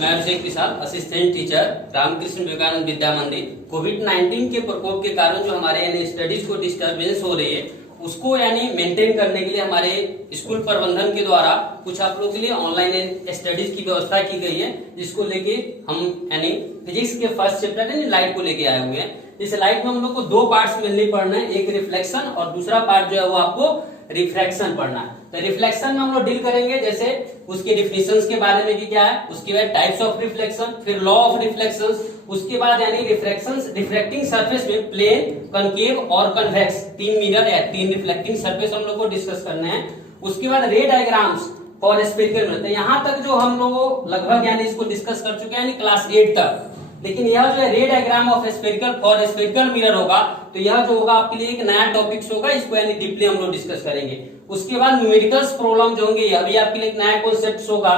मैं अभिषेक विशाल, assistant teacher, Ramakrishna Vivekananda विद्या मंदिर। कोविड-19 के प्रकोप के कारण जो हमारे यानी स्टडीज को डिस्टर्बेंस हो रही है, उसको यानी मेंटेन करने के लिए हमारे स्कूल प्रबंधन के द्वारा कुछ आप लोगों के लिए ऑनलाइन स्टडीज की व्यवस्था की गई है, जिसको लेके हम यानी फिजिक्स के फर्स्ट चैप्टर यानी लाइट को लेके आए हुए हैं। इस लाइट में हम लोग को दो पार्ट्स मेनली पढ़ना है, एक रिफ्लेक्शन और दूसरा पार्ट जो है वो आपको रिफ्रैक्शन पढ़ना है। तो रिफ्लेक्शन में हम लोग डील करेंगे जैसे उसके डिफिनेशंस के बारे में कि क्या है, उसके बाद टाइप्स ऑफ रिफ्लेक्शन, फिर लॉ ऑफ रिफ्लेक्शंस, उसके बाद यानी रिफ्रैक्शंस रिफ्रैक्टिंग सरफेस में प्लेन, कनकेव और कन्वेक्स तीन मिरर या तीन रिफ्लेक्टिंग सरफेस हम लोग को डिस्कस करने हैं। उसके बाद रे डायग्राम्स फॉर स्फेरिकल मिरर, यहाँ तक जो हम लोग लगभग यानी इसको डिस्कस कर चुके हैं यानी क्लास 8 तक। लेकिन यह जो है रे diagram of spherical for spherical mirror होगा, तो यह जो होगा आपके लिए एक नया टॉपिक्स होगा, इसको यानी डीपली हम लोग डिस्कस करेंगे। उसके बाद न्यूमेरिकल्स प्रॉब्लम जो होंगे यह भी आपके लिए एक नया कॉन्सेप्ट होगा।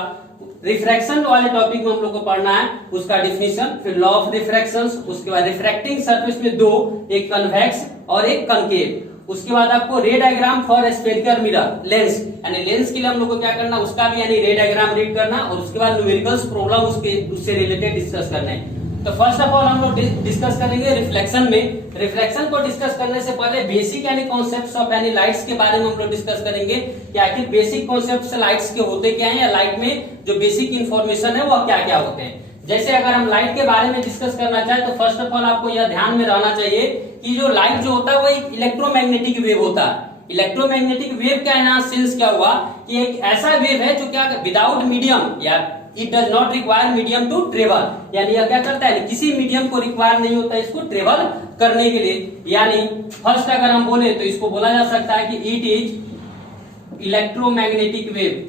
रिफ्रैक्शन वाले टॉपिक में हम लोग को पढ़ना है उसका डिफिनेशन, फिर लॉ ऑफ रिफ्रैक्शंस, उसके बाद रिफ्रैक्टिंग सरफेस में दो, एक कन्वेक्स और एक कनकेव। उसके बाद आपको रे diagram for spherical mirror lens, यानी लेंस के लिए हम लोग को क्या करना, उसका भी यानी रे डायग्राम रीड करना, और उसके बाद न्यूमेरिकल्स प्रॉब्लम उससे रिलेटेड डिस्कस करना है। तो फर्स्ट ऑफ ऑल हम लोग डिस्कस करेंगे रिफ्लेक्शन में। रिफ्लेक्शन को डिस्कस करने से पहले बेसिक यानी कॉन्सेप्ट्स ऑफ यानी लाइट्स के बारे में हम लोग डिस्कस करेंगे कि आखिर बेसिक कॉन्सेप्ट्स लाइट्स के होते क्या हैं, या लाइट में जो बेसिक इंफॉर्मेशन है वो क्या क्या होते हैं। जैसे अगर हम लाइट के बारे में डिस्कस करना चाहें तो फर्स्ट ऑफ ऑल आपको यह ध्यान में रहना चाहिए कि जो लाइट जो होता है वो एक इलेक्ट्रोमैग्नेटिक वेव होता है। इलेक्ट्रोमैग्नेटिक वेव का यहाँ सेंस क्या हुआ कि एक ऐसा वेव है जो क्या विदाउट मीडियम या it does not require medium to travel, यानी यह क्या करता है, किसी मीडियम को रिक्वायर नहीं होता इसको ट्रेवल करने के लिए। यानी फर्स्ट अगर हम बोले तो इसको बोला जा सकता है कि it is electromagnetic wave.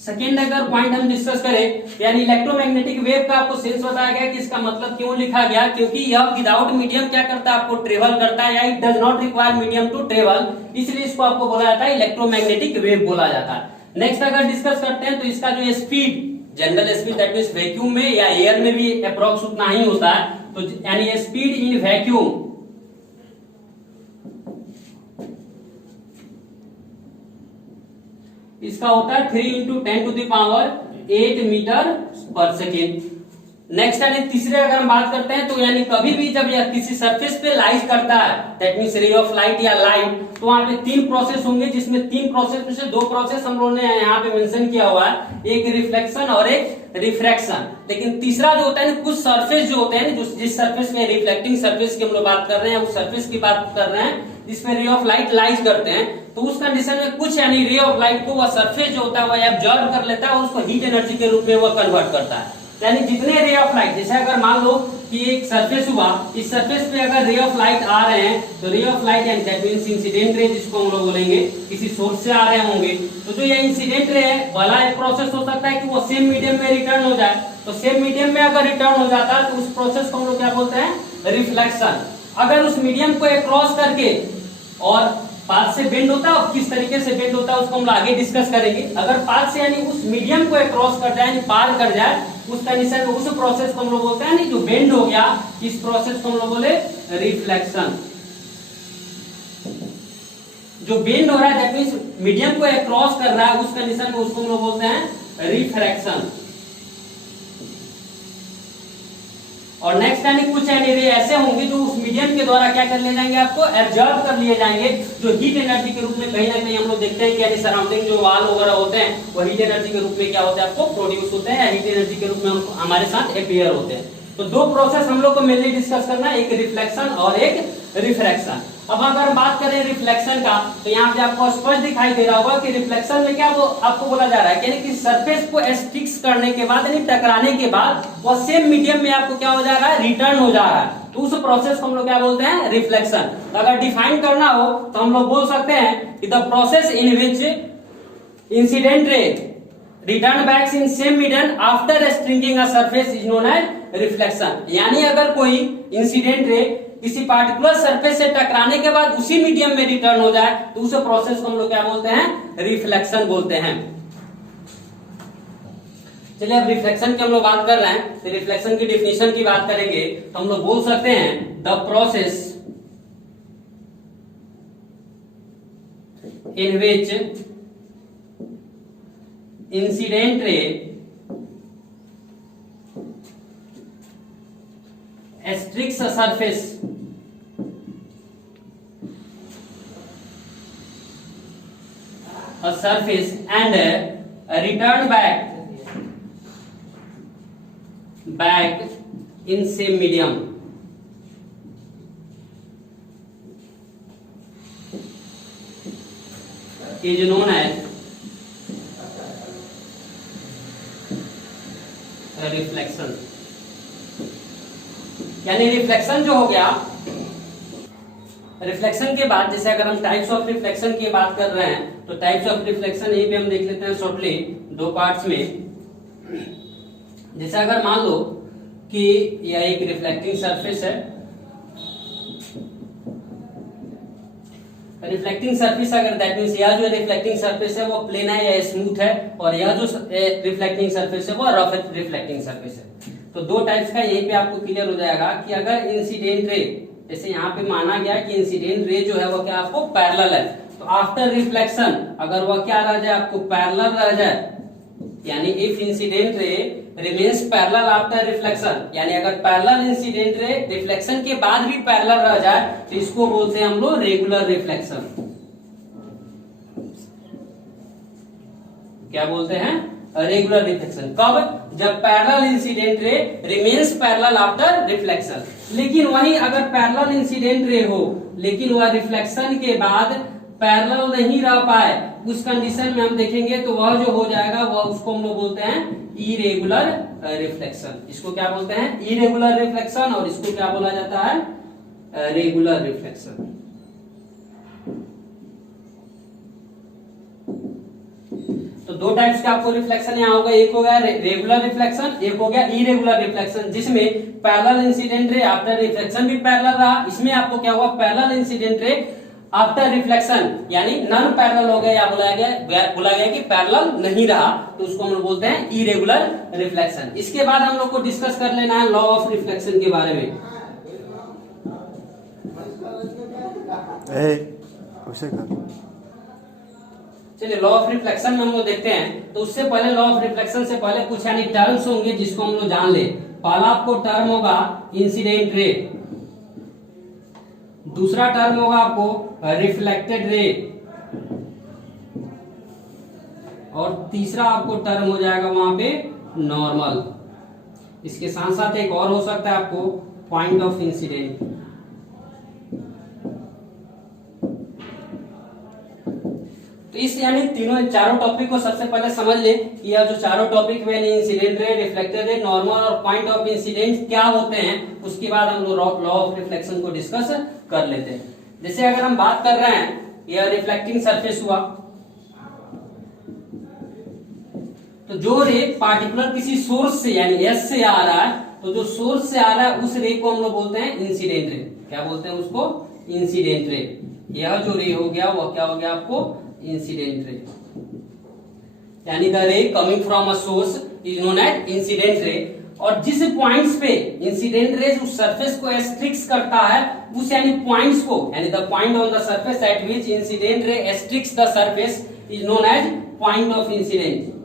Second अगर पॉइंट हम डिस्कस करें, यानी इलेक्ट्रोमैग्नेटिक वेव का आपको सेंस बताया गया कि इसका मतलब क्यों लिखा गया, क्योंकि यह विदाउट मीडियम क्या करता है, आपको ट्रेवल करता है, या it does not require medium to travel, इसलिए इसको आपको बोला जाता है इलेक्ट्रोमैग्नेटिक वेव बोला जाता है। नेक्स्ट अगर डिस्कस करते हैं तो इसका जो speed, general speed that means vacuum में या एयर में भी अप्रॉक्स उतना ही होता है, तो यानी स्पीड इन वैक्यूम इसका होता है 3 × 10⁸ मीटर पर सेकेंड। नेक्स्ट यानी तीसरे अगर हम बात करते हैं तो यानी कभी भी जब यह किसी सरफेस पे लाइट करता है, that means ray of light या लाइट, तो वहां पे तीन प्रोसेस होंगे, जिसमें तीन प्रोसेस में से दो प्रोसेस हम लोगों ने यहाँ पे मेंशन किया हुआ है, एक रिफ्लेक्शन और एक रिफ्रैक्शन। लेकिन तीसरा जो होता है कुछ सरफेस जो होते हैं, जिस सरफेस में रिफ्लेक्टिंग सरफेस की हम लोग बात कर रहे हैं, उस सरफेस की बात कर रहे हैं जिसमें रे ऑफ लाइट लाइट करते हैं, तो उस कंडीशन में कुछ यानी रे ऑफ लाइट को वह सरफेस जो होता है वह एब्जॉर्ब कर लेता है और उसको हीट एनर्जी के रूप में वह कन्वर्ट करता है। यानी जितने रे ऑफ लाइट, जैसे अगर मान लो कि एक सरफेस हुआ, इस सरफेस पे अगर रे ऑफ लाइट आ रहे हैं, तो रे ऑफ लाइट यानी दैट मींस इंसिडेंट रे जिसको हम लोग बोलेंगे, किसी सोर्स से आ रहे होंगे, तो जो ये इंसिडेंट रे है वाला एक प्रोसेस हो सकता है कि वो सेम मीडियम में रिटर्न हो जाए। तो सेम मीडियम में अगर रिटर्न हो जाता है तो उस प्रोसेस को हम लोग क्या बोलते हैं, रिफ्लेक्शन। अगर उस मीडियम को क्रॉस करके और पाथ से बेंड होता है, किस तरीके से बेंड होता है उसको हम आगे डिस्कस करेंगे। अगर पाथ से यानी उस मीडियम को क्रॉस कर जाए, पार कर जाए, उस कंडीशन में उस प्रोसेस को हम लोग बोलते हैं नहीं जो बेंड हो गया, इस प्रोसेस को हम लोग बोले रिफ्लेक्शन। जो बेंड हो रहा है दैट मींस मीडियम को क्रॉस कर रहा है, उस कंडीशन में उसको हम लोग बोलते हैं रिफ्रैक्शन। और नेक्स्ट यानी कुछ यानी रे ऐसे होंगे जो उस मीडियम के द्वारा क्या कर ले जाएंगे, आपको एब्जॉर्ब कर लिए जाएंगे, जो हीट एनर्जी के रूप में कहीं ना कहीं हम लोग देखते हैं कि यानी सराउंडिंग जो वाल वगैरह होते हैं वो हीट एनर्जी के रूप में क्या होते हैं, आपको प्रोड्यूस होते हैं, या हीट एनर्जी के रूप में हमारे साथ अपीयर होते हैं। तो दो प्रोसेस हम लोग को मेनली डिस्कस करना है, एक रिफ्लेक्शन और एक रिफ्रैक्शन। अब अगर हम बात करें रिफ्लेक्शन का, तो यहाँ पे आपको स्पष्ट दिखाई दे रहा होगा कि रिफ्लेक्शन में क्या वो आपको बोला जा रहा है कि सरफेस को फिक्स करने के बाद यानी टकराने के बाद वो सेम मीडियम में आपको क्या हो जा रहा है, रिटर्न हो जा रहा है, तो उस प्रोसेस को हम लोग क्या बोलते हैं, रिफ्लेक्शन। तो अगर डिफाइन करना हो तो हम लोग बोल सकते हैं कि the process in which incident ray return back in same medium after stringing a surface is known as reflection. यानी अगर कोई इंसिडेंट रे किसी पार्टिकुलर सरफेस से टकराने के बाद उसी मीडियम में रिटर्न हो जाए, तो उस प्रोसेस को हम लोग क्या बोलते हैं, रिफ्लेक्शन बोलते हैं। चलिए अब रिफ्लेक्शन की हम लोग बात कर रहे हैं, तो रिफ्लेक्शन की डिफिनेशन की बात करेंगे तो हम लोग बोल सकते हैं the process in which incident ray strikes a surface and return back in same medium. Is known as reflection. यानी रिफ्लेक्शन जो हो गया, रिफ्लेक्शन के बाद जैसे अगर हम टाइप्स ऑफ रिफ्लेक्शन की बात कर रहे हैं तो टाइप्स ऑफ रिफ्लेक्शन यहीं पे हम देख लेते हैं शॉर्टली दो पार्ट्स में। जैसे अगर मान लो कि यह एक रिफ्लेक्टिंग सरफेस है, रिफ्लेक्टिंग सरफेस अगर दैट मींस यह जो रिफ्लेक्टिंग सरफेस है वो प्लेन है या स्मूथ है, और यह जो रिफ्लेक्टिंग सरफेस है वो रफ रिफ्लेक्टिंग सरफेस है। तो दो टाइप्स का यहीं पे आपको क्लियर हो जाएगा कि अगर इंसिडेंट रे, जैसे यहाँ पे माना गया कि इंसिडेंट रे जो है वो क्या आपको पैरेलल है, तो आफ्टर रिफ्लेक्शन अगर वह क्या रह जाए, आपको पैरेलल रह जाए, यानी इफ इंसिडेंट रे रिमेन्स पैरेलल आफ्टर रिफ्लेक्शन, यानी अगर पैरेलल इंसिडेंट रे रिफ्लेक्शन के बाद भी पैरेलल रह जाए तो इसको बोलते हैं हम लोग रेगुलर रिफ्लेक्शन। क्या बोलते हैं? Regular reflection. कब? जब parallel incident ray remains parallel after reflection. लेकिन वही अगर पैरेलल इंसिडेंट रे हो लेकिन वह रिफ्लेक्शन के बाद पैरेलल नहीं रह पाए, उस कंडीशन में हम देखेंगे तो वह जो हो जाएगा वह उसको हम लोग बोलते हैं इरेगुलर रिफ्लेक्शन। इसको क्या बोलते हैं? इरेगुलर रिफ्लेक्शन, और इसको क्या बोला जाता है? Regular reflection. तो दो टाइप्स का आपको रिफ्लेक्शन यहाँ होगा, एक हो गया रेगुलर रिफ्लेक्शन, एक हो गया इरेगुलर रिफ्लेक्शन, जिसमें parallel incident ray after reflection भी पैरेलल रहा। इसमें आपको क्या हुआ? Parallel incident ray after reflection यानी नॉन पैरेलल हो गया, या बोला गया कि पैरेलल नहीं रहा, तो उसको हम लोग बोलते हैं इरेगुलर रिफ्लेक्शन। इसके बाद हम लोग को डिस्कस कर लेना है लॉ ऑफ रिफ्लेक्शन के बारे में। चलिए लॉ ऑफ रिफ्लेक्शन में हम लोग देखते हैं। तो उससे पहले लॉ ऑफ रिफ्लेक्शन से पहले कुछ यानी टर्म्स होंगे जिसको हम लोग जान ले। पहला आपको टर्म होगा इंसिडेंट रे, दूसरा टर्म होगा आपको रिफ्लेक्टेड रे, और तीसरा आपको टर्म हो जाएगा वहां पे नॉर्मल। इसके साथ साथ एक और हो सकता है आपको पॉइंट ऑफ इंसिडेंट। तो इस यानी तीनों चारों टॉपिक को सबसे पहले समझ ले कि यह जो चारों टॉपिक में इंसिडेंट रे, रिफ्लेक्टेड रे, नॉर्मल और पॉइंट ऑफ इंसिडेंट क्या होते हैं, उसके बाद हम लोग लॉ ऑफ रिफ्लेक्शन को डिस्कस कर लेते हैं। जैसे अगर हम बात कर रहे हैं यह रिफ्लेक्टिंग सरफेस हुआ, तो जो रे पार्टिकुलर किसी सोर्स से यानी एस से आ रहा है, तो जो सोर्स से आ रहा है उस रे को हम लोग बोलते हैं इंसिडेंट रे। क्या बोलते हैं उसको? Incident ray. यह जो रे हो गया वह क्या हो गया आपको? Incident ray. यानी the ray coming from a source is known as incident ray. और जिस पॉइंट्स पे इंसिडेंट रे उस सरफेस को स्ट्रिक्स करता है, उस यानी पॉइंट्स को, यानी the point on the surface at which incident ray strikes the surface is known as point of incident.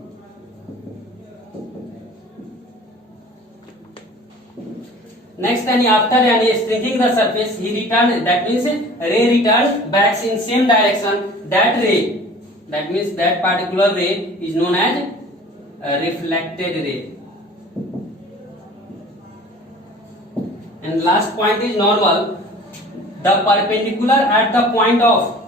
Next, यानी after यानी striking the surface, he returned. That means ray returned back in same direction. That ray, that means that particular ray is known as reflected ray. And last point is normal. The perpendicular at the point of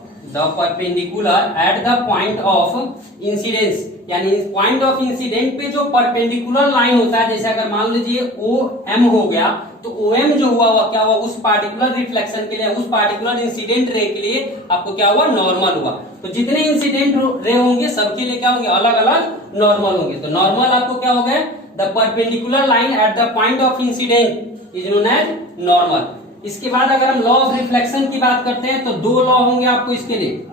incidence, यानी point of incident पे जो perpendicular line होता है, जैसे अगर मान लीजिए O M हो गया, तो ओ एम जो हुआ वह क्या हुआ? उस पार्टिकुलर रिफ्लेक्शन के लिए, उस पार्टिकुलर इंसिडेंट रे के लिए आपको क्या हुआ? नॉर्मल हुआ। तो जितने इंसिडेंट रे होंगे सबके लिए क्या होंगे? अलग अलग नॉर्मल होंगे। तो नॉर्मल आपको क्या हो गया? The perpendicular line at the point of incident is known as normal. इसके बाद अगर हम लॉ ऑफ रिफ्लेक्शन की बात करते हैं तो दो लॉ होंगे आपको इसके लिए।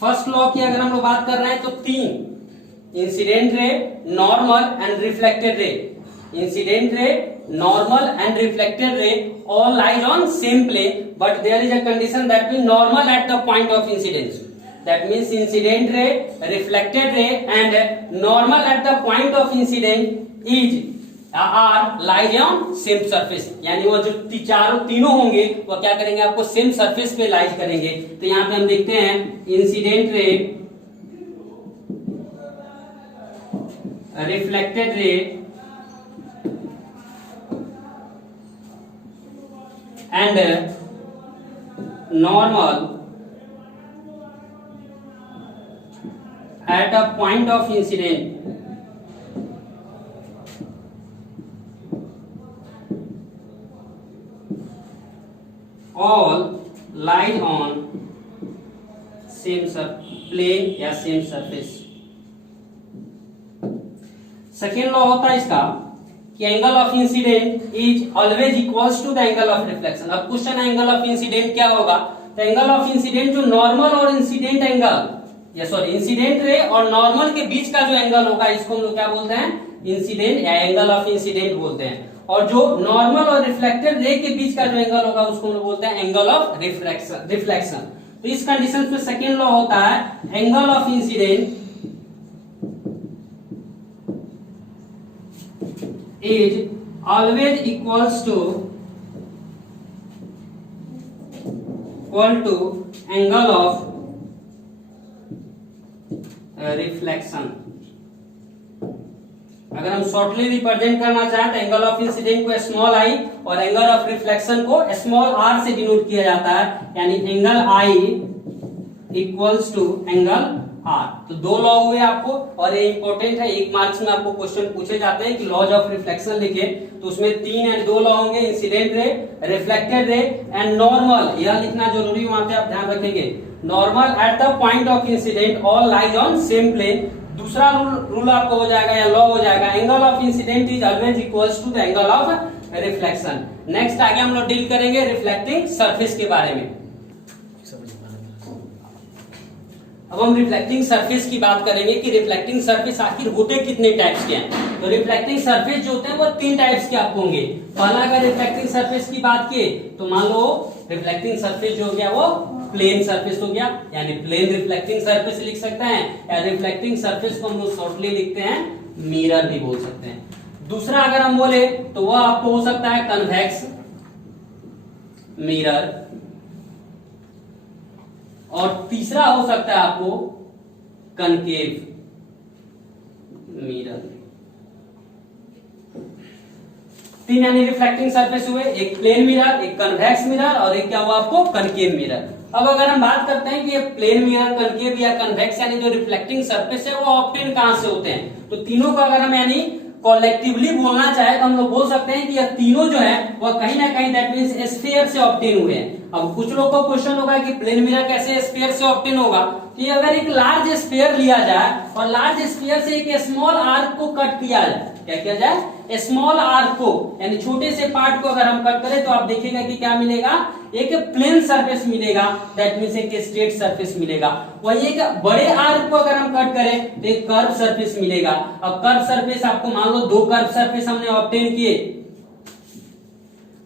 फर्स्ट लॉ की अगर हम लोग बात कर रहे हैं तो तीन: incident ray, normal and reflected ray. incident ray, normal and reflected ray all lies on same plane, but there is a condition that means normal at the point of incidence. That means incident ray, reflected ray and normal at the point of incident is are lies on same surface. यानी वो जो तीनों होंगे वो क्या करेंगे, आपको same surface पे लाइज करेंगे. तो यहाँ पे हम देखते हैं incident ray, reflected ray and normal at a point of incident all lies on same plane या same surface. सेकेंड लॉ होता है इसका कि angle of incident is always equals to the angle of reflection. अब question है angle of incident क्या होगा, तो एंगल ऑफ इंसिडेंट जो नॉर्मल और इंसिडेंट एंगल या सॉरी इंसिडेंट रे और नॉर्मल के बीच का जो एंगल होगा इसको हम लोग क्या बोलते हैं, इंसिडेंट या एंगल ऑफ इंसिडेंट बोलते हैं. और जो नॉर्मल और रिफ्लेक्टेड रे के बीच का जो एंगल होगा उसको हम लोग बोलते हैं एंगल ऑफ रिफ्लेक्शन. तो इस कंडीशन में सेकेंड लॉ होता है angle of incident is always equal to angle of reflection. अगर हम शॉर्टली रिप्रेजेंट करना चाहें तो एंगल ऑफ इंसिडेंट को स्मॉल आई और एंगल ऑफ रिफ्लेक्शन को स्मॉल आर से डिनोट किया जाता है, यानी angle I equals to angle R. तो दो लॉ हुए आपको, और ये इंपॉर्टेंट है, एक मार्क्स में आपको क्वेश्चन पूछे जाते हैं कि लॉज ऑफ रिफ्लेक्शन लिखे तो उसमें 3 एंड 2 लॉ होंगे, incident ray, reflected ray and normal. यह लिखना जरूरी, वहां पे आप ध्यान रखेंगे normal at the point of incident all lies on same plane. दूसरा रूल आपको हो जाएगा या लॉ हो जाएगा angle of incident is always equals to the angle of reflection. Next आगे हम लोग डील करेंगे रिफ्लेक्टिंग सरफेस के बारे में. अब हम रिफ्लेक्टिंग सरफेस की बात करेंगे कि रिफ्लेक्टिंग सरफेस आखिर होते कितने टाइप्स के हैं. तो रिफ्लेक्टिंग सरफेस जो होते हैं वो 3 टाइप्स के आपको होंगे. पहला अगर रिफ्लेक्टिंग सरफेस की बात की तो मान लो रिफ्लेक्टिंग सरफेस जो हो गया वो प्लेन सरफेस हो गया, यानी प्लेन रिफ्लेक्टिंग सरफेस लिख सकते हैं, या रिफ्लेक्टिंग सरफेस को हम लोग शॉर्टली लिखते हैं मिरर भी बोल सकते हैं. दूसरा अगर हम बोले तो वह आपको हो सकता है कन्वेक्स मिरर, और तीसरा हो सकता है आपको कनकेव मिरर. 3 यानी रिफ्लेक्टिंग सरफेस हुए, एक प्लेन मिरर, एक कन्वेक्स मिरर और एक क्या हुआ आपको कनकेव मिरर. अब अगर हम बात करते हैं कि ये प्लेन मिरर, कनकेव या कन्वेक्स यानी जो रिफ्लेक्टिंग सरफेस है वो ऑब्टेन कहां से होते हैं, तो तीनों का अगर हम यानी कॉलेक्टिवली बोलना चाहे तो हम लोग बोल सकते हैं कि ये तीनों जो है वह कहीं ना कहीं दैट मींस स्फीयर से ऑब्टेन हुए हैं. अब कुछ लोगों को क्वेश्चन होगा कि प्लेन मिरर कैसे स्फीयर से ऑब्टेन होगा, तो ये अगर एक लार्ज स्फीयर लिया जाए और लार्ज स्फीयर से एक स्मॉल आर्क को कट किया जाए, क्या किया जाए, स्मॉल आर्क को यानी छोटे से पार्ट को अगर हम कट करें तो आप देखिएगा कि क्या मिलेगा, एक प्लेन सरफेस मिलेगा, दैट मींस एक स्ट्रेट सरफेस मिलेगा. वही एक बड़े आर्क को अगर हम कट करें तो एक कर्व सरफेस मिलेगा. अब कर्व सरफेस आपको मान लो 2 कर्व सरफेस हमने ऑब्टेन किए,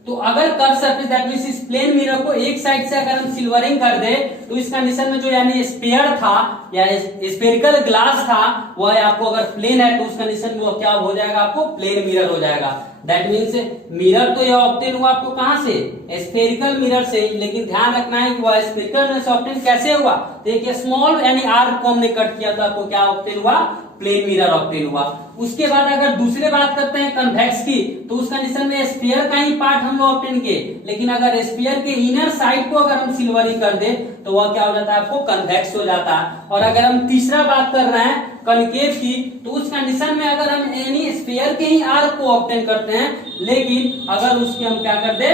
तो अगर कर्व सरफेस दैट मींस इस प्लेन मिरर को एक साइड से अगर हम सिल्वरिंग कर दे तो इस कंडीशन में जो यानी स्फीयर था या स्फेरिकल ग्लास था वह आपको अगर प्लेन है तो उस कंडीशन में वो क्या हो जाएगा, आपको प्लेन मिरर हो जाएगा. दैट मींस मिरर तो यह ऑब्टेन हुआ आपको कहां से, स्फेरिकल मिरर से, लेकिन ध्यान रखना है कि वह स्फेरिकल मिरर से ऑब्टेन कैसे हुआ, तो एक स्मॉल यानी आर्क को हमने कट किया तो आपको क्या ऑब्टेन हुआ, प्लेन मिरर ऑब्टेन हुआ. उसके बाद अगर दूसरे बात करते हैं कन्वेक्स की, तो उस कंडीशन में स्फीयर का ही पार्ट हम लोग ऑब्टेन किए, लेकिन अगर स्फीयर के इनर साइड को अगर हम सिल्वरिंग कर दे तो वह क्या हो जाता है, आपको कन्वेक्स हो जाता है. और अगर हम तीसरा बात कर रहे हैं कनकेव की, तो उस कंडीशन में अगर हम एनी स्फीयर के ही आर्क को ऑब्टेन करते हैं, लेकिन अगर उसके हम क्या कर दे,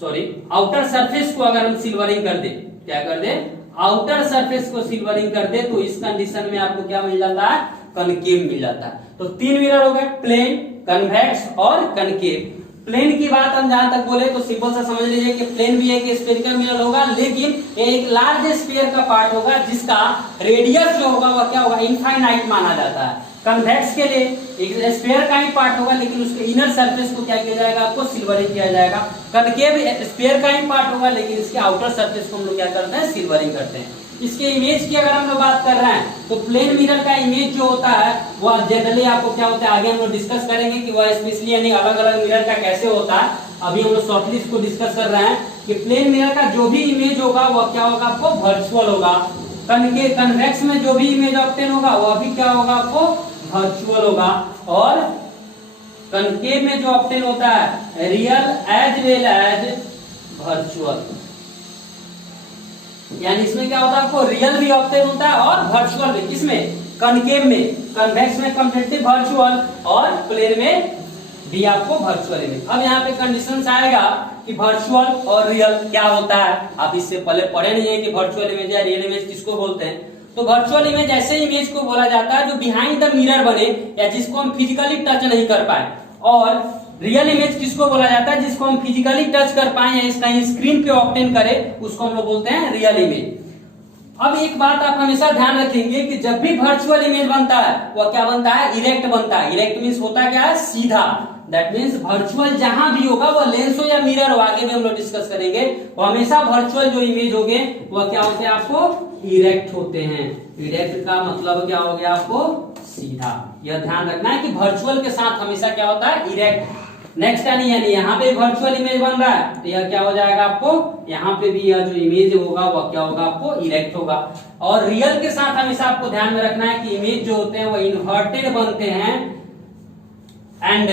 सॉरी आउटर सरफेस को अगर हम सिल्वरिंग कर दे, क्या कर दे, आउटर सरफेस को सिल्वरिंग कर दे, तो इस कंडीशन में आपको क्या मिल जाता है, कनकेव मिल जाता है. तो 3 मिरर हो गए, प्लेन, कन्वेक्स और कनकेव. प्लेन की बात हम जहां तक बोले तो सिंपल सा समझ लीजिए कि प्लेन भी एक स्फेरिकल मिरर होगा, लेकिन एक लार्ज स्फीयर का पार्ट होगा जिसका रेडियस जो होगा वह क्या होगा, इनफाइनाइट माना जाता है. कन्वेक्स के लिए एक स्फीयर का ही पार्ट होगा, लेकिन उसके इनर सरफेस को क्या किया जाएगा, आपको सिल्वरिंग किया जाएगा। कनकेव स्फीयर का ही पार्ट होगा, लेकिन इसके आउटर सरफेस को हम लोग क्या करते हैं, सिल्वरिंग करते हैं। इसके इमेज की अगर हम लोग बात कर रहे हैं तो प्लेन मिरर का इमेज जो होता है वह जनरली आपको क्या होता है, आगे हम लोग डिस्कस करेंगे कि वह स्पेशली यानी अलग अलग मिरर का कैसे होता है। अभी हम लोग शॉर्टली इसको डिस्कस कर रहे हैं कि प्लेन मिरर का जो भी इमेज होगा वह क्या होगा, आपको वर्चुअल होगा। कन्वेक्स में जो भी इमेज ऑब्टेन होगा वह भी क्या होगा, आपको वर्चुअल होगा। और कनकेव में जो ऑब्टेन होता है real as well as virtual, यानी इसमें क्या होता है, आपको रियल भी ऑब्टेन होता है और वर्चुअल भी। किसमें, कनकेव में। कन्वेक्स में कंप्लीटली वर्चुअल और प्लेन में भी आपको वर्चुअल इमेज। अब यहाँ पे कंडीशंस आएगा कि वर्चुअल और रियल क्या होता है। आप इससे पहले पढ़े नहीं है कि वर्चुअल इमेज या रियल इमेज किसको बोलते हैं। तो वर्चुअल इमेज ऐसे इमेज को बोला जाता है जो बिहाइंड द मिरर बने या जिसको हम फिजिकली टच नहीं कर पाए। और रियल इमेज किसको बोला जाता है, जिसको हम फिजिकली टच कर पाए या इसका स्क्रीन पे ऑब्टेन करें, उसको हम लोग बोलते हैं रियल इमेज। अब एक बात आप हमेशा ध्यान रखेंगे कि जब भी वर्चुअल इमेज बनता है वह क्या बनता है, इरेक्ट बनता है। इरेक्ट मीन्स होता क्या है, सीधा। दैट मीन्स वर्चुअल जहां भी होगा वह लेंस हो या मिरर हो, आगे भी हम लोग डिस्कस करेंगे, वो हमेशा वर्चुअल जो इमेज होंगे वह क्या होते हैं, आपको इरेक्ट होते हैं। इरेक्ट का मतलब क्या हो गया, आपको सीधा। यह ध्यान रखना है कि वर्चुअल के साथ हमेशा क्या होता है, इरेक्ट। नेक्स्ट यानी यहाँ पे वर्चुअल इमेज बन रहा है तो यह क्या हो जाएगा, आपको यहाँ पे भी यह जो इमेज होगा वह क्या होगा, आपको इरेक्ट होगा। और रियल के साथ हमेशा आपको ध्यान में रखना है कि इमेज जो होते हैं वह इन्वर्टेड बनते हैं एंड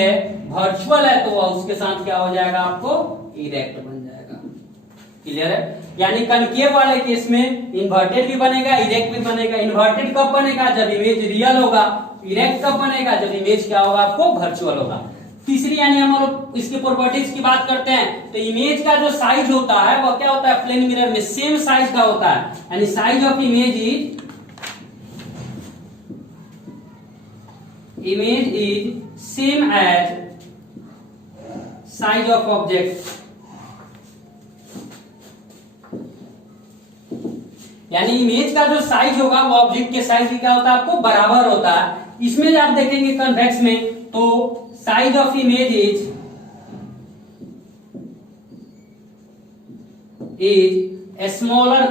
वर्चुअल है तो वह उसके साथ क्या हो जाएगा, आपको इरेक्ट बन जाएगा। क्लियर है। यानी कनकेव वाले केस में इन्वर्टेड भी बनेगा, इरेक्ट भी बनेगा। इन्वर्टेड कब बनेगा, जब इमेज रियल होगा। इरेक्ट कब बनेगा, जब इमेज क्या होगा, आपको वर्चुअल होगा। तीसरी यानी हम लोग इसकी प्रॉपर्टीज की बात करते हैं तो इमेज का जो साइज होता है वह क्या होता है, प्लेन मिरर में सेम साइज का होता है। यानी size of image is same as size of object. यानी इमेज का जो साइज होगा वो ऑब्जेक्ट के साइज की क्या होता है, आपको बराबर होता है। इसमें आप देखेंगे कन्वेक्स में तो size of image is smaller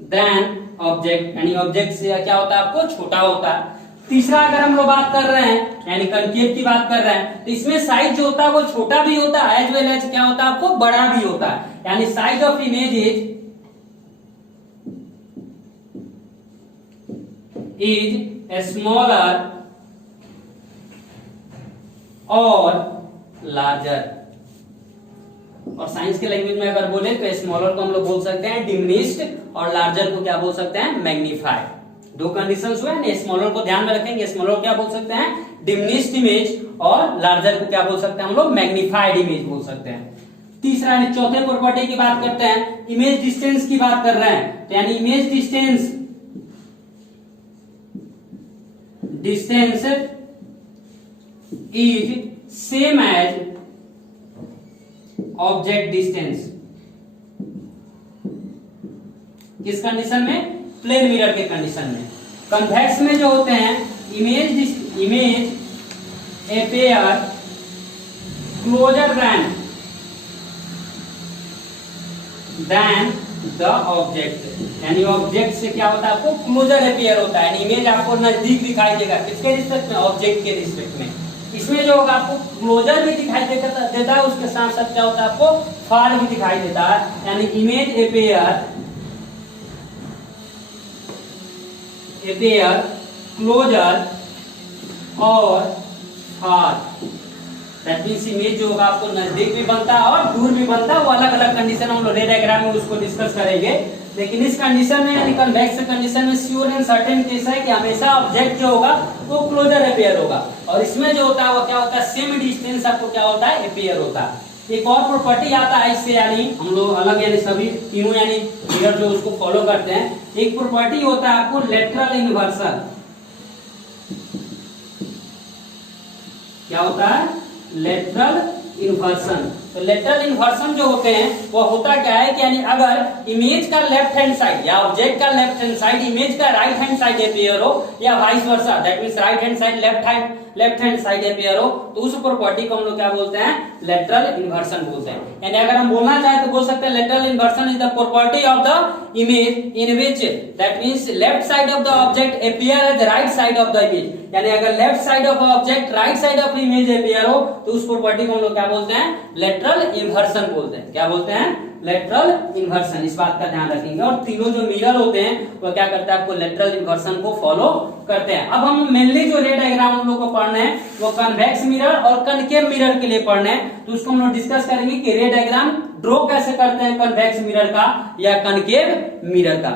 than object, यानी ऑब्जेक्ट से क्या होता है, आपको छोटा होता है। तीसरा अगर हम लोग बात कर रहे हैं यानी कनकेव की बात कर रहे हैं तो इसमें साइज जो होता है वो छोटा भी होता है एज वेल एज क्या होता है, आपको बड़ा भी होता है। यानी size of image is smaller और लार्जर। और साइंस के लैंग्वेज में अगर बोले तो स्मॉलर को हम लोग बोल सकते हैं डिमिनिश्ड और लार्जर को क्या बोल सकते हैं, मैग्नीफाइड। दो कंडीशंस हुए ना, स्मॉलर को ध्यान में रखेंगे, स्मॉलर क्या बोल सकते हैं, डिमिनिश्ड इमेज, और लार्जर को क्या बोल सकते हैं हम लोग, मैग्नीफाइड इमेज बोल सकते हैं। तीसरा यानी चौथे प्रॉपर्टी की बात करते हैं, इमेज डिस्टेंस की बात कर रहे हैं तो यानी image distance is same as object distance. किस कंडीशन में, प्लेन मिरर के कंडीशन में। कन्वेक्स में जो होते हैं image appear closer than the object, यानी ऑब्जेक्ट से क्या होता है, आपको क्लोजर अपीयर होता है। यानी इमेज आपको नजदीक दिखाई देगा, किसके रिस्पेक्ट में, ऑब्जेक्ट के रिस्पेक्ट में। इसमें जो होगा आपको क्लोजर भी दिखाई देता है, उसके साथ साथ क्या होता है, आपको फार भी दिखाई देता है। यानी इमेज अपीयर क्लोजर और फार। दैट मींस इमेज जो होगा आपको नजदीक भी बनता है और दूर भी बनता है। वो अलग अलग कंडीशन हम लोग रे डायग्राम में उसको डिस्कस करेंगे। लेकिन इस कंडीशन में यानी कन्वेक्स कंडीशन में श्योर एंड सर्टेन केस है कि हमेशा ऑब्जेक्ट जो होगा वो क्लोजर अपीयर होगा, और इसमें जो होता है वो क्या होता है, सेम डिस्टेंस आपको क्या होता है, अपीयर होता है। एक और प्रॉपर्टी आता है इससे, यानी हम लोग अलग यानी सभी तीनों यानी मिरर जो उसको फॉलो करते हैं। एक प्रॉपर्टी होता है आपको लेटरल इन्वर्सन। क्या होता है, लेटरल इन्वर्सन। तो लेटरल इन्वर्सन जो होते हैं वो होता क्या है कि यानी अगर इमेज का लेफ्ट हैंड साइड या ऑब्जेक्ट का लेफ्ट हैंड साइड इमेज का राइट हैंड साइड अपीयर हो या vice versa, that means right hand side left hand side appear हो, तो उस प्रॉपर्टी को हम लोग क्या बोलते हैं, लेटरल इन्वर्सन बोलते हैं। यानी अगर हम बोलना चाहे तो बोल सकते हैं lateral inversion is the property of the image in which that means left side of the object appear as right side of the image. यानी अगर left side of object right side of image appear हो तो उस property को हम लोग क्या बोलते हैं, लेटरल इन्वर्सन बोलते हैं। क्या बोलते हैं, लेटरल इन्वर्सन। इस बात का ध्यान रखेंगे। और तीनों जो मिरर होते हैं वो क्या करते हैं, आपको लेटरल इन्वर्सन को फॉलो करते हैं। अब हम मेनली जो रे डायग्राम हम लोग को पढ़ना है वो कन्वेक्स मिरर और कनकेव मिरर के लिए पढ़ना है, तो उसको हम लोग डिस्कस करेंगे कि रे डायग्राम ड्रॉ कैसे करते हैं कन्वेक्स मिरर का या कनकेव मिरर का।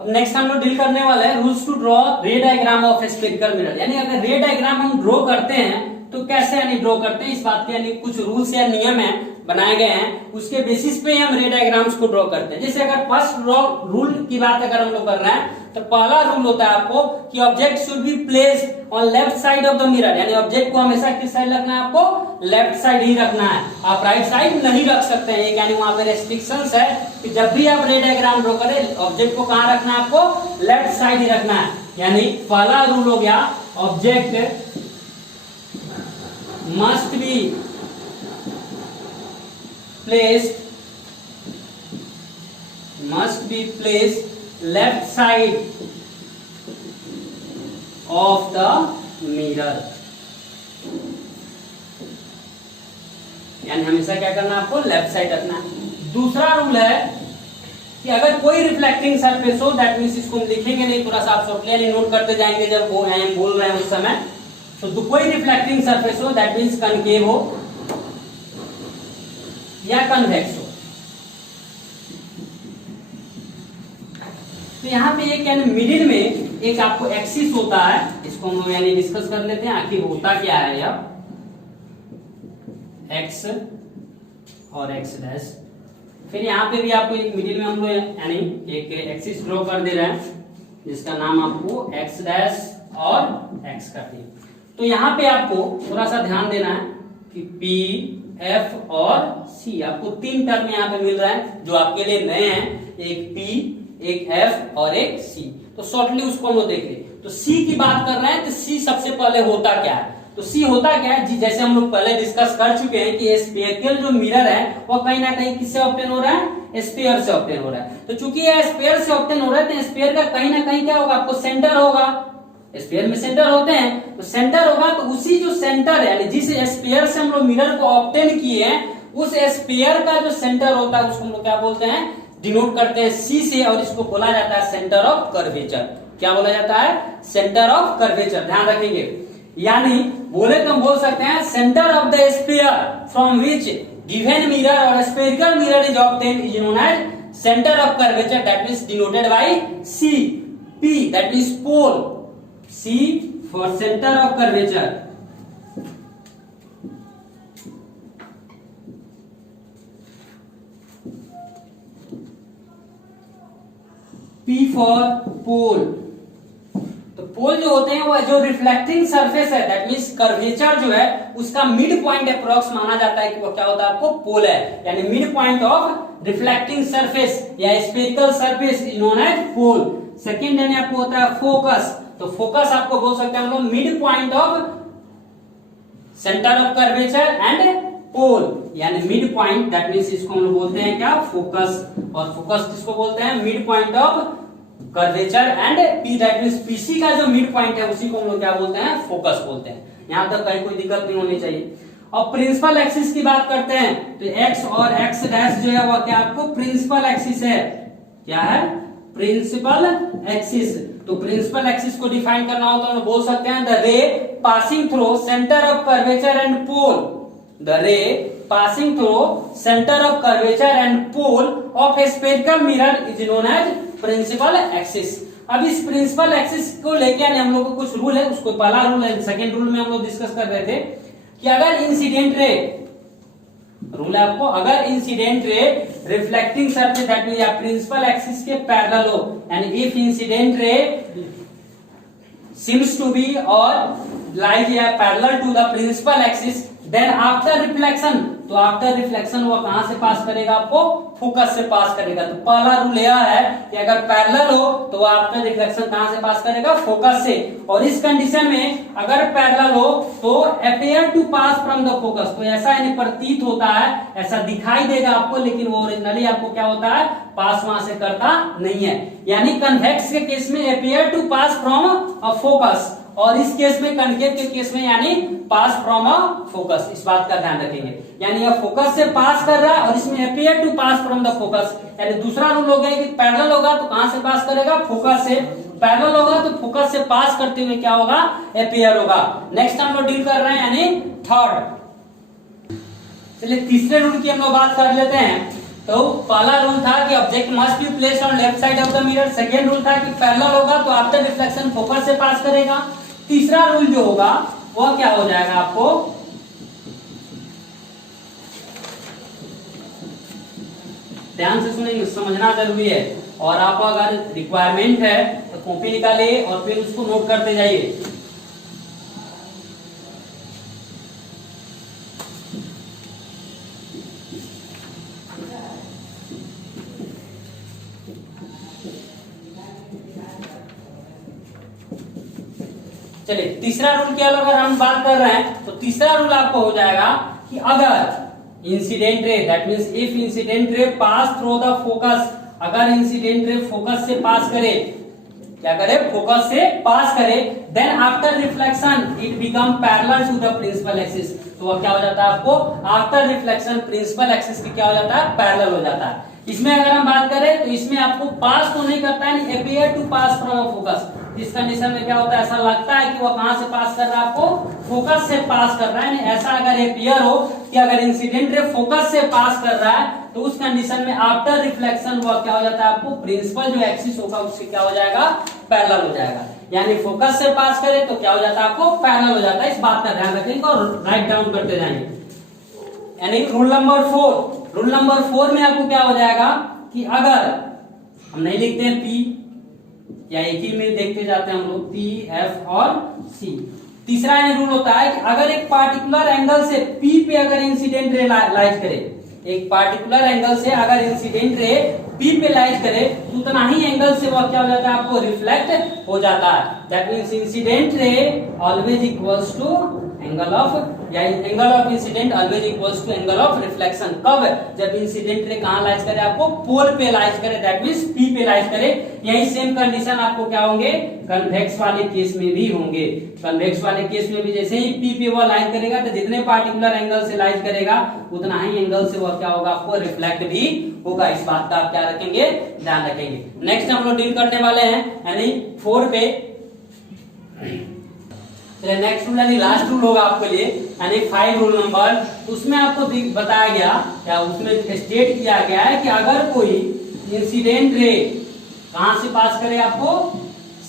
अब नेक्स्ट हम लोग डील करने वाले हैं rules to draw ray diagram of spherical mirror. यानी अगर रे डायग्राम हम ड्रॉ करते हैं तो कैसे यानी ड्रॉ करते हैं, इस बात के यानी कुछ रूल्स या नियम है बनाए गए हैं, उसके बेसिस पे हम रे डायग्राम्स को ड्रॉ करते हैं। जैसे अगर फर्स्ट रूल की बात अगर हम लोग कर रहे हैं तो पहला रूल होता है आपको कि object should be placed on left side of the mirror. यानी ऑब्जेक्ट को हमेशा किस साइड रखना है, आपको लेफ्ट साइड ही रखना है, आप राइट साइड नहीं रख सकते हैं। यानी वहां पे रेस्ट्रिक्शंस है कि जब भी आप रे डायग्राम ड्रॉ करें ऑब्जेक्ट को कहां रखना है, आपको लेफ्ट साइड ही रखना है। यानी पहला रूल हो गया object must be placed left side of the mirror। यानी हमेशा क्या करना है, आपको लेफ्ट साइड रखना है। दूसरा रूल है कि अगर कोई रिफ्लेक्टिंग सरफेस हो, दैट मींस इसको हम लिखेंगे नहीं, थोड़ा सा आप शॉर्टली नोट करते जाएंगे जब वो हम बोल रहे हैं उस समय। तो कोई रिफ्लेक्टिंग सरफेस हो दैट मींस कनकेव हो या कन्वेक्स हो। तो यहाँ पे एक यानी मिडिल में एक आपको एक्सिस होता है, इसको हम लोग यानी डिस्कस कर लेते हैं आखिर होता क्या है यह, एक्स और एक्स डैश। फिर यहाँ पे भी आपको एक मिडिल में हम लोग यानी एक एक्सिस ड्रॉ कर दे रहे हैं जिसका नाम आपको एक्स डैश और एक्स करते हैं। तो यहाँ पे आपको थोड़ा सा ध्यान देना है कि पी एफ और सी आपको तीन टर्म यहाँ पे मिल रहा है जो आपके लिए नए हैं, एक पी एक एफ और एक सी। तो शॉर्टली उसको हम लोग देख ले। तो सी की बात कर रहे हैं तो सी सबसे पहले होता क्या है, तो सी होता क्या है, जैसे हम लोग पहले डिस्कस कर चुके हैं कि स्फेरिकल जो मिरर है वो कहीं ना कहीं किससे ऑब्टेन हो रहा है, स्फीयर से ऑब्टेन हो रहा है। तो चूंकि यह स्फीयर से ऑब्टेन हो रहा है तो स्फीयर का कहीं ना कहीं क्या होगा, आपको सेंटर होगा। स्फीयर में सेंटर होते हैं तो सेंटर होगा, तो उसी जो सेंटर है यानी जिस स्फीयर से हम लोग मिरर को ऑब्टेन किए हैं उस स्फीयर का जो सेंटर होता है उसको हम लोग क्या बोलते हैं, डिनोट करते हैं सी से, और इसको बोला जाता है सेंटर ऑफ कर्वेचर। क्या बोला जाता है, सेंटर ऑफ कर्वेचर। ध्यान रखेंगे, यानी बोले तो हम बोल सकते हैं centre of the sphere from which given mirror और spherical mirror is obtained is known as centre of curvature, that means denoted by C. P that means pole, C for center of curvature, P for pole। तो पोल जो होते हैं वो जो reflecting surface है that means curvature जो है उसका मिड पॉइंट अप्रोक्स माना जाता है कि वो क्या होता है, आपको पोल है। यानी mid point of reflecting surface या spherical surface is known as pole. Second यानी आपको होता है फोकस। तो फोकस आपको बोल सकते हैं हम लोग mid point of centre of curvature and pole, यानी मिड पॉइंट दैट मींस इसको हम लोग बोलते हैं क्या, फोकस। और फोकस किसको बोलते हैं, mid point of curvature and P that means PC का जो मिड पॉइंट है उसी को हम लोग क्या बोलते हैं, फोकस बोलते हैं। यहां तक कहीं कोई दिक्कत नहीं होनी चाहिए। और प्रिंसिपल एक्सिस की बात करते हैं तो एक्स और एक्स डैश जो है वो क्या आपको प्रिंसिपल एक्सिस है। क्या है, प्रिंसिपल एक्सिस। तो प्रिंसिपल एक्सिस को डिफाइन करना हो तो हम बोल सकते हैं the ray passing through centre of curvature and pole, the ray passing through centre of curvature and pole of a spherical mirror is known as principal axis. अब इस प्रिंसिपल एक्सिस को लेके हम लोग को कुछ रूल है, उसको पहला रूल है, सेकेंड रूल में हम लोग डिस्कस कर रहे थे कि अगर इंसिडेंट रे, रूल है आपको, अगर incident ray reflecting surface that means या प्रिंसिपल एक्सिस के पैरेलल हो, यानी if incident ray seems to be और लाइज या parallel to the principal axis then after reflection, तो आफ्टर रिफ्लेक्शन वो कहां से पास करेगा आपको, फोकस से पास करेगा। तो पहला रूल यह है कि अगर पैरेलल हो तो वो आफ्टर रिफ्लेक्शन कहां से पास करेगा, फोकस से। और इस कंडीशन में अगर पैरेलल हो तो appear to pass from the focus, तो ऐसा यानी प्रतीत होता है, ऐसा दिखाई देगा आपको, लेकिन वो ओरिजिनली आपको क्या होता है, पास वहां से करता नहीं है। यानी कन्वेक्स के केस में appear to pass from a focus, और इस केस में कनकेव के केस में यानी पास फ्रॉम अ फोकस। इस बात का ध्यान रखेंगे, यानी यह फोकस से पास कर रहा है और इसमें appear to pass from the focus. यानी दूसरा रूल हो गया कि पैरेलल होगा तो कहां से पास करेगा, फोकस से। पैरेलल होगा तो फोकस से पास करते हुए क्या होगा, अपीयर होगा। नेक्स्ट हम लोग डील कर रहे हैं यानी थर्ड। चलिए तीसरे रूल की हम लोग बात कर लेते हैं। तो पहला रूल था कि object must be placed on left side of the mirror. Second rule था कि पैरेलल होगा तो आफ्टर रिफ्लेक्शन फोकस से पास करेगा। तीसरा रूल जो होगा वह क्या हो जाएगा, आपको ध्यान से सुनेंगे, समझना जरूरी है। और आप अगर रिक्वायरमेंट है तो कॉपी निकालिए और फिर उसको नोट करते जाइए। चलिए तीसरा रूल की अगर हम बात कर रहे हैं तो तीसरा रूल आपको हो जाएगा कि अगर इंसिडेंट रे, that means if incident ray pass through the focus, अगर इंसिडेंट रे फोकस से पास करे, क्या करे, फोकस से पास करे, then after reflection it become parallel to the principal axis. तो वह क्या हो जाता है आपको, आफ्टर रिफ्लेक्शन प्रिंसिपल एक्सिस की क्या हो जाता है, पैरेलल हो जाता है। इसमें अगर हम बात करें तो इसमें आपको पास तो नहीं करता है, appear to pass from focus. इस कंडीशन में क्या होता है, ऐसा लगता है कि वो कहां से पास कर रहा है, आपको फोकस से पास कर रहा है। ऐसा अगर अपीयर हो कि अगर इंसिडेंट रे फोकस से पास कर रहा है तो उस कंडीशन में आफ्टर रिफ्लेक्शन वो क्या हो जाता है, आपको प्रिंसिपल जो एक्सिस होगा उससे क्या हो जाएगा, पैरेलल हो जाएगा। यानी फोकस से पास करे तो क्या हो जाता है, आपको पैरेलल हो जाता है। इस बात का ध्यान रखेंगे और राइट डाउन करते जाएंगे। यानी रूल नंबर 4, रूल नंबर 4 में आपको क्या हो जाएगा कि अगर हम नहीं लिखते हैं पी, या एक ही में देखते जाते हैं हम लोग, पी, एफ और सी। तीसरा ये रूल होता है कि अगर एक पार्टिकुलर एंगल से पी पे अगर इंसिडेंट रे लाइट करे, एक पार्टिकुलर एंगल से अगर इंसिडेंट रे पी पे लाइट करे तो उतना ही एंगल से वह क्या हो जाता है, आपको रिफ्लेक्ट हो जाता है। That means incident ray always equals to angle of, या angle of incident always equals to angle of reflection. कब, जब इंसिडेंट रे कहां लाइट करे, आपको पोल पे लाइट करे, दैट मींस पी पे लाइट करे। यही सेम कंडीशन आपको क्या होंगे, कन्वेक्स वाले केस में भी होंगे। कन्वेक्स वाले केस में भी जैसे ही पी पे वो लाइट करेगा तो जितने पार्टिकुलर एंगल से लाइट करेगा उतना ही एंगल से वह क्या होगा, आपको रिफ्लेक्ट भी होगा। इस बात का आप क्या रखेंगे, ध्यान रखेंगे। नेक्स्ट हम लोग डील करने वाले हैं यानी 4 पे। नेक्स्ट रूल यानी लास्ट रूल होगा आपके लिए, यानी 5 रूल नंबर। उसमें आपको बताया गया, या उसमें स्टेट किया गया है कि अगर कोई इंसिडेंट रे कहां से पास करे, आपको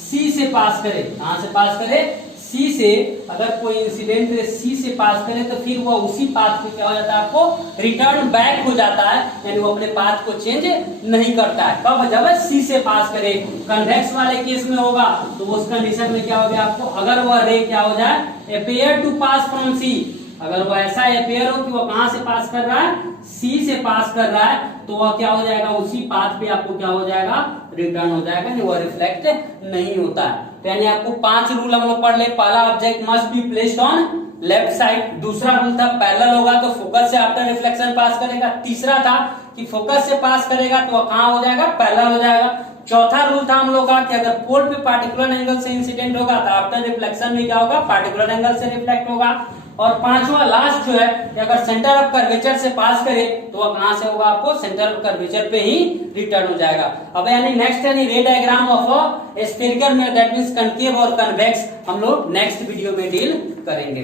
सी से पास करे, कहां से पास करे, सी से। अगर कोई इंसिडेंट रे सी से पास करे तो फिर वो उसी पाथ पे क्या हो जाता है, आपको रिटर्न बैक हो जाता है, यानी वो अपने पाथ को चेंज नहीं करता है। कब, जब सी से पास करे। कन्वेक्स वाले केस में होगा तो उस कंडीशन में क्या हो गया आपको, अगर वह रे क्या हो जाए, अपीयर टू पास फ्रॉम सी, अगर वो ऐसा अपीयर हो कि वो कहां से पास कर रहा है, सी से पास कर रहा है, तो वह क्या हो जाएगा, उसी पाथ पे आपको क्या हो जाएगा, रिटर्न हो जाएगा, नहीं वो रिफ्लेक्ट नहीं होता है। तो यानी आपको 5 रूल हम लोग पढ़ ले। पहला, object must be placed on left side. दूसरा रूल था पैरेलल होगा तो फोकस से आफ्टर रिफ्लेक्शन पास करेगा। तीसरा था कि फोकस से पास करेगा तो वह कहां हो जाएगा, पैरेलल हो जाएगा। चौथा रूल था हम लोग का कि अगर पोल पे पार्टिकुलर एंगल से इंसिडेंट होगा तो आफ्टर रिफ्लेक्शन में क्या होगा, पार्टिकुलर एंगल से रिफ्लेक्ट होगा। और पांचवा लास्ट जो है कि अगर सेंटर ऑफ कर्वेचर से पास करे तो वह कहां से होगा, आपको सेंटर ऑफ कर्वेचर पे ही रिटर्न हो जाएगा। अब यानी नेक्स्ट यानी रे diagram of spherical mirror, that means concave और कन्वेक्स, हम लोग नेक्स्ट वीडियो में डील करेंगे।